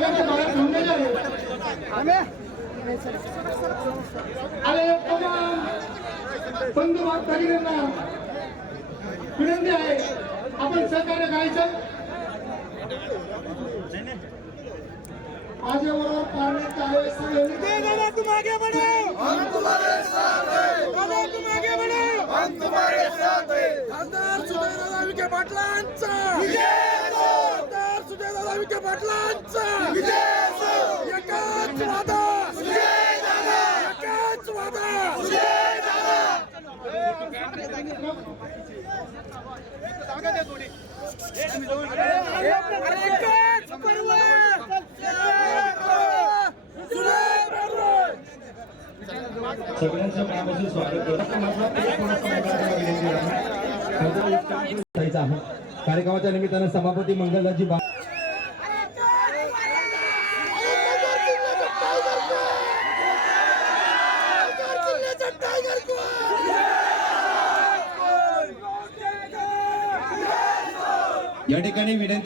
प्रकारचे बाहेर थांबलेले विनंती आहे आपण सहकार्य करायचं माझ्याबरोबर पाण्यात आहे तुम आगे बढ़ो हम तुम्हारे साथ हैं तुम आगे बढ़ो हम तुम्हारे साथ हैं खासदार सुजय विखे पाटलांचा खासदार सुजय दादा विखे पाटलांचा एकच वादा. एकच वादा. सगळ्यांचं मनापासून स्वागत करतो. मात्र विनंती आहे. खरं तर एक काम करायचं आहे. कार्यक्रमाच्या निमित्तानं सभापती मंगलदासजी बा या ठिकाणी विनंती